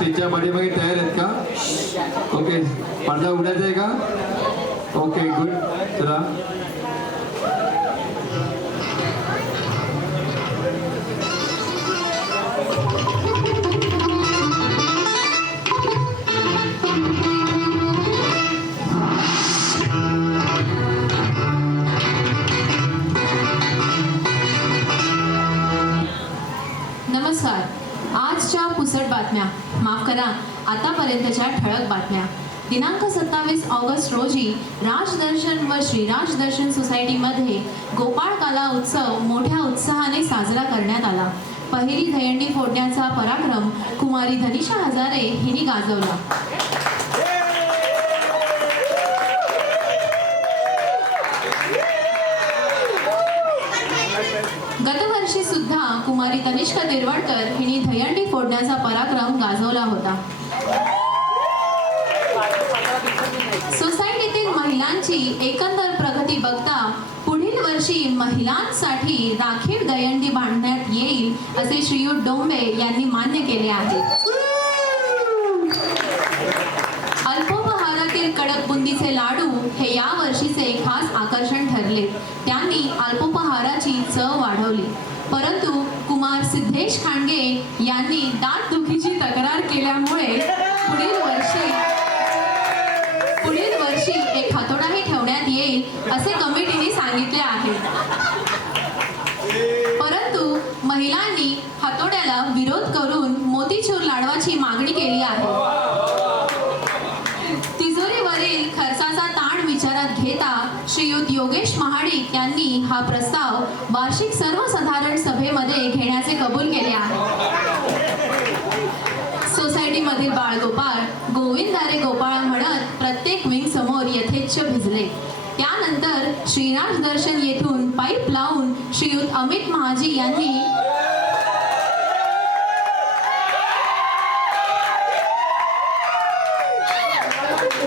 स्टेजच्या पाठीमागे तयार आहेत का? ओके, पडदा उडायचा आहे का? Okay, good. चला. नमस्कार. आजच्या पुसट बातम्या, माफ करा आतापर्यंतच्या ठळक बातम्या. दिनांक 27 ऑगस्ट रोजी राजदर्शन व श्रीराज दर्शन सोसायटीमध्ये गोपाळ काला उत्सव मोठ्या उत्साहाने साजरा करण्यात आला. पहिली दहीहंडी फोडण्याचा पराक्रम कुमारी धनिषा हजारे हिने गाजवला. गतवर्षी सुद्धा कुमारी तनिष्का तिरवडकर हिने दहीहंडी फोडण्याचा पराक्रम गाजवला होता. सोसायटीतील महिलांची एकंदर प्रगती बघता पुढील वर्षी महिलांसाठी राखीव दहीहंडी बांधण्यात येईल असे श्रीयुत डोंबे यांनी मान्य केले आहे. अल्पोपहारातील कडक बुंदीचे लाडू हे या वर्षीचे खास आकर्षण ठरले. त्यांनी अल्पोपहाराची चव वाढवली, परंतु कुमार सिद्धेश खांडगे यांनी दात दुखीची तक्रार केल्यामुळे पुढील वर्षी एक हातोडाही ठेवण्यात येईल असे कमिटीने सांगितले आहे. परंतु महिलांनी हातोड्याला विरोध करून मोतीचूर लाडवाची मागणी केली आहे. तिजोरीवरील खर्चाचा ताण विचारात घेता श्रीयुत योगेश महाडिक यांनी हा प्रस्ताव वार्षिक सर्वसाधारण सभेमध्ये घेण्याचे कबूल केले आहे. सोसायटीमधील बाळगोपाळ गोविंदारे गोपाळ म्हणत प्रत्येक विंग समोर यथेच्छ भिजले. त्यानंतर श्रीराज दर्शन येथून पाईप लावून श्रीयुत अमित महाजी यांनी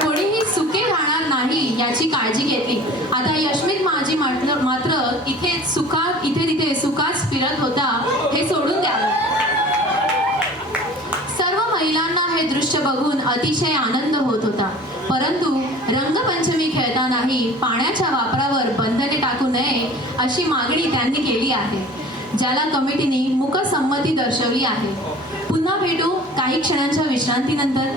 कोणीही सुके राहणार नाही याची काळजी घेतली. आता यशमित महाजी मात्र इथे तिथे सुखाच फिरत होता हे सोडून द्यावे. सर्व महिलांना हे दृश्य बघून अतिशय आनंद होत होता, परंतु रंगपंचमी खेळतानाही पाण्याच्या वापरावर बंधने टाकू नये अशी मागणी त्यांनी केली आहे, ज्याला कमिटीने मूकसंमती दर्शवली आहे. पुन्हा भेटू काही क्षणांच्या विश्रांतीनंतर.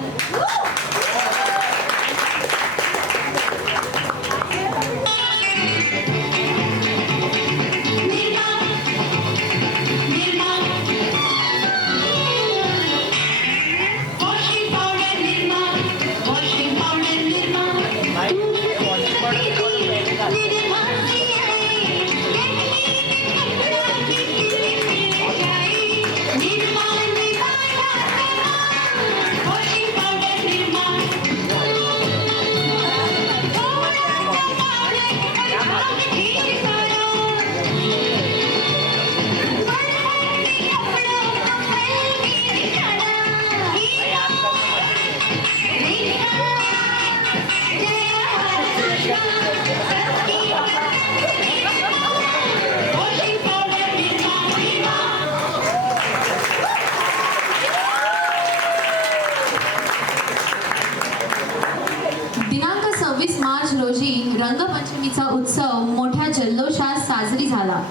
रंगपंचमीचा उत्सव मोठ्या जल्लोषात साजरी झाला.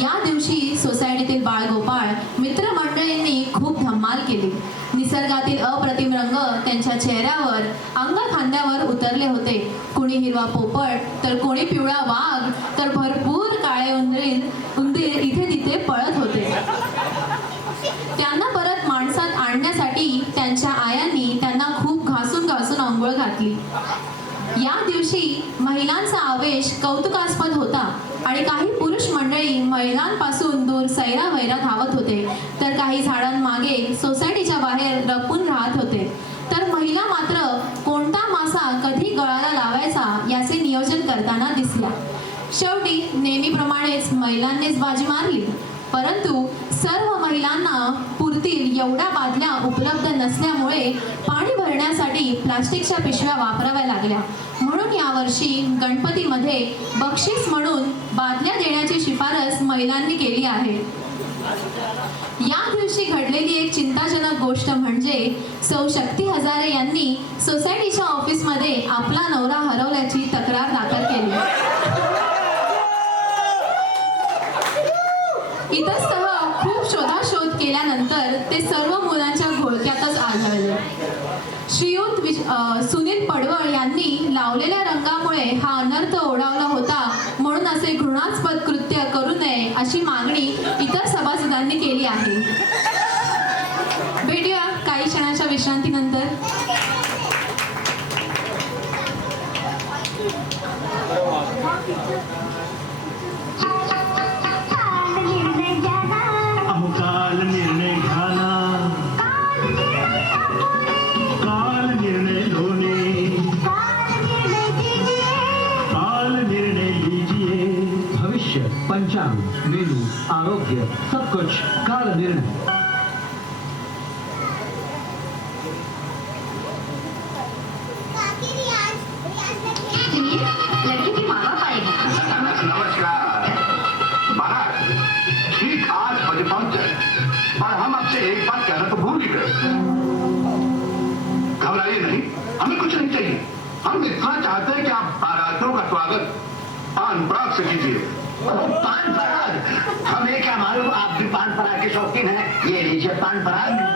या दिवशी सोसायटीतील बाळगोपाळ मित्रमंडळींनी खूप धमाल केली. निसर्गातील अप्रतिम रंग त्यांच्या चेहऱ्यावर अंगखांद्यावर उतरले होते. कोणी हिरवा पोपट तर कोणी पिवळा वाघ तर भरपूर काळे उंदीर इथे तिथे पळत होते. त्यांना परत माणसात आणण्यासाठी त्यांच्या आयांनी त्यांना खूप घासून घासून अंघोळ घातली. या दिवशी महिलांचा आवेश कौतुकास्पद होता आणि काही पुरुष मंडळी महिलांपासून दूर सैरावैरा धावत होते, तर काही झाडांमागे सोसायटीच्या बाहेर लपून राहत होते. तर महिला मात्र कोणता मासा कधी गळाला लावायचा याचे नियोजन करताना दिसल्या. शेवटी नेहमीप्रमाणेच महिलांनीच बाजी मारली, परंतु सर्व महिलांना पुरतील एवढ्या बादल्या उपलब्ध नसल्यामुळे पाणी भरण्यासाठी प्लास्टिकच्या पिशव्या वापराव्या लागल्या. म्हणून यावर्षी गणपतीमध्ये बक्षीस म्हणून बादल्या देण्याची शिफारस महिलांनी केली आहे. या दिवशी घडलेली एक चिंताजनक गोष्ट म्हणजे सौ शक्ती हजारे यांनी सोसायटीच्या ऑफिसमध्ये आपला नवरा हरवल्याची तक्रार दाखल केली. इतस्ततः खूप शोधाशोध केल्यानंतर ते सर्व मुलांच्या घोळक्यातच आढळले. श्रीयुत सुनील पडवळ यांनी लावलेल्या रंगामुळे हा अनर्थ ओढावला होता म्हणून असे घृणास्पद कृत्य करू नये अशी मागणी इतर सभासदांनी केली आहे. भेटूया काही क्षणाच्या विश्रांतीनंतर. काल निर्णय घ्याना, काल निर्णय लोने, काल निर्णय लीजिए. भविष्य, पंचांग, मेनू, आरोग्य, सब कुछ काल निर्णय. नमस्कार महाराज, ठीक 8 बजे पहुंच जाए. पर हम आपसे एक बात कहना तो भूल ही गए. घबराइए नहीं, हमें कुछ नहीं चाहिए. हम इतना चाहते हैं कि आप बारातियों का स्वागत पान पराग से कीजिए. पान पराग? हमें क्या मालूम आप भी पान पराग के शौकीन हैं. ये लीजिए पान पराग.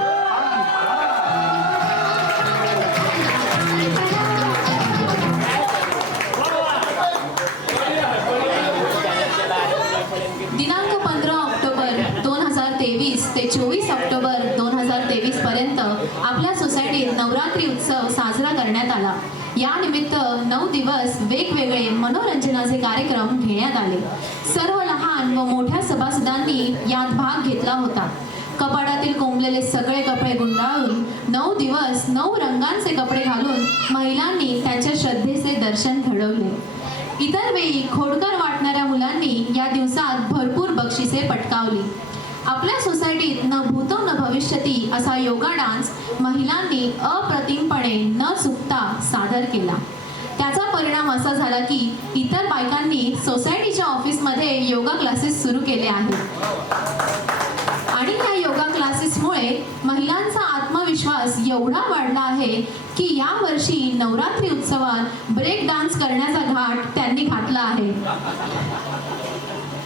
दिनांक 15 ऑक्टोबर 2023 ते 24 ऑक्टोबर 2023 पर्यंत आपल्या सोसायटीत नवरात्री उत्सव साजरा करण्यात आला. या निमित्त 9 दिवस वेगवेगळे मनोरंजनाचे कार्यक्रम घेण्यात आले. सर्व लहान व मोठ्या सभासदांनी यात भाग घेतला होता. कपाटातील कोंबलेले सगळे कपडे गुंडाळून 9 दिवस 9 रंगांचे कपडे घालून महिलांनी त्यांच्या श्रद्धेचे दर्शन घडवले. इतर वेळी खोडकर वाटणाऱ्या मुलांनी या दिवसात भरपूर बक्षिसे पटकावली. आपल्या सोसायटीत न भूतो न भविष्यती असा योगा डान्स महिलांनी अप्रतिमपणे न चुकता सादर केला. त्याचा परिणाम असा झाला की इतर बायकांनी सोसायटीच्या ऑफिसमध्ये योगा क्लासेस सुरू केले आहेत आणि या योगा क्लासेसमुळे महिलांचा आत्मविश्वास एवढा वाढला आहे की या वर्षी नवरात्री उत्सवात ब्रेक डान्स करण्याचा घाट त्यांनी घातला आहे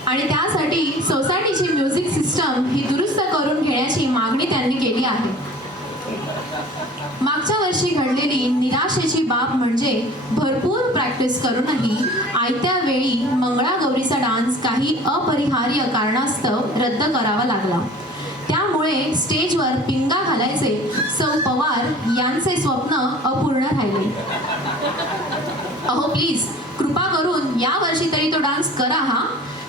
आणि त्यासाठी सोसायटीची म्युझिक सिस्टम ही दुरुस्त करून घेण्याची मागणी त्यांनी केली आहे. मागच्या वर्षी घडलेली निराशेची बाब म्हणजे भरपूर प्रॅक्टिस करूनही आयत्या वेळी मंगळागौरीचा डान्स काही अपरिहार्य कारणास्तव रद्द करावा लागला. त्यामुळे स्टेजवर पिंगा घालायचे सौ पवार यांचे स्वप्न अपूर्ण राहिले. अहो प्लीज कृपा करून या वर्षी तरी तो डान्स करा. हा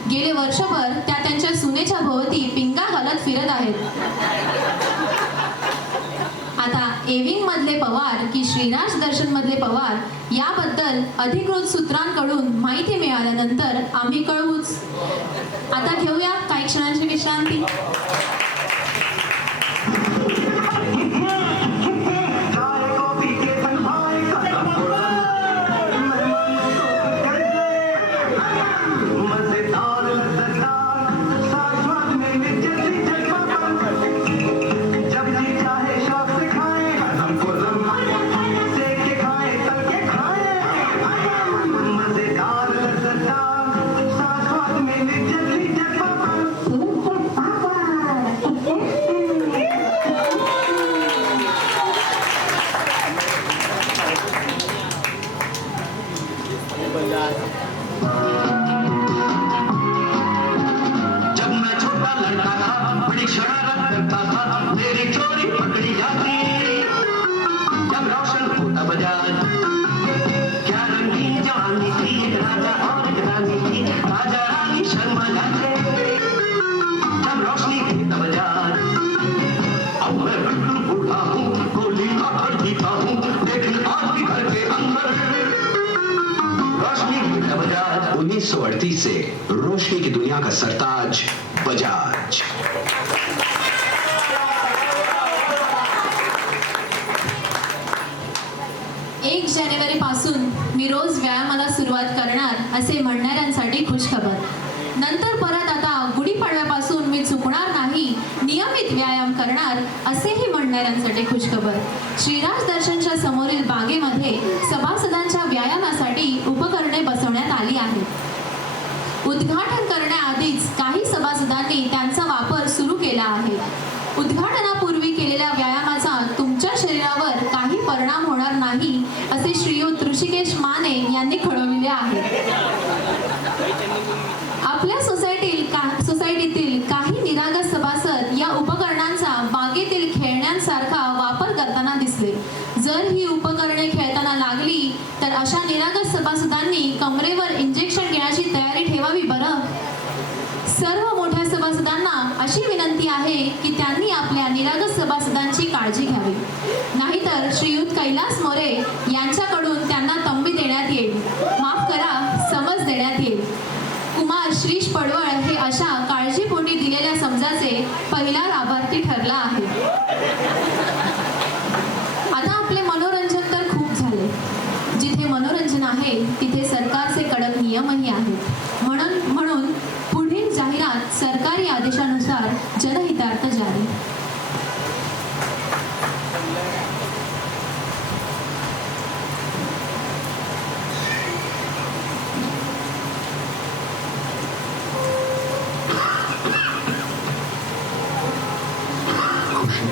गेले वर्षभर त्या त्यांच्या सुनेच्या भोवती पिंगा घालत फिरत आहेत. आता एविंग मधले पवार की श्रीराज दर्शन मधले पवार याबद्दल अधिकृत सूत्रांकडून माहिती मिळाल्यानंतर आम्ही कळवूच. आता घेऊया काही क्षणांची विश्रांती. जब मैं छोटा लड़का था बड़ी शरारत करता था. मेरी चोरी पकड़ी जाती जब रोशन होता बाजार. क्या रंगीन जवानी थी, एक राजा और एक रानी थी. राजा रानी शर्मा जाते जब रोशनी थी तब बाजार. अब मैं बिल्कुल बूढ़ा हूँ, गोली खाकर जीता हूँ, लेकिन आज भी घर के अंदर रोशनी की बजाज. 1938 से रोशनी की दुनिया का सरताज बजाज. 1 जानेवारी पासून मी रोज व्यायामाला सुरुवात करणार असे म्हणणाऱ्यांसाठी खुशखबर. नंतर परत आता गुढीपाडव्यापासून मी चुकणार नाही, नियमित व्यायाम करणार मिळणार असेही म्हणणाऱ्यांसाठी खुशखबर. श्रीराज दर्शनच्या समोरील बागेमध्ये सभासदांच्या व्यायामासाठी उपकरणे बसवण्यात आली आहेत. उद्घाटन करण्याआधीच काही सभासदांनी त्यांचा वापर सुरू केला आहे. उद्घाटनापूर्वी केलेल्या व्यायामाचा तुमच्या शरीरावर काही परिणाम होणार नाही असे श्रीयुत ऋषिकेश माने यांनी कळवले आहे. आपल्या सोसायटीतील काही निरागस सभासद या उपकरणांचा बागेतील खेळण्यांसारखा वापर करताना दिसले. जर ही उपकरणे खेळताना लागली तर अशा निरागस सभासदांनी कमरेवर इंजेक्शन घेण्याची तयारी ठेवावी बरं. सर्व मोठ्या सभासदांना अशी विनंती आहे की त्यांनी आपल्या निरागस सभासदांची काळजी घ्यावी, नाहीतर श्रीयुत कैलास मोरे यांच्याकडून त्यांना तंबी देण्यात येईल, माफ करा समज देण्यात येईल. कुमार श्रीश पडवळ हे अशा काळजीपोटी दिलेल्या समजाचे पहिला लाभार्थी ठरला आहे. आता आपले मनोरंजन तर खूप झाले. जिथे मनोरंजन आहे तिथे सरकारचे कडक नियमही आहेत. म्हणून पुढील जाहिरात सरकारी आदेशानुसार जनहितार्थ जारी. खुशी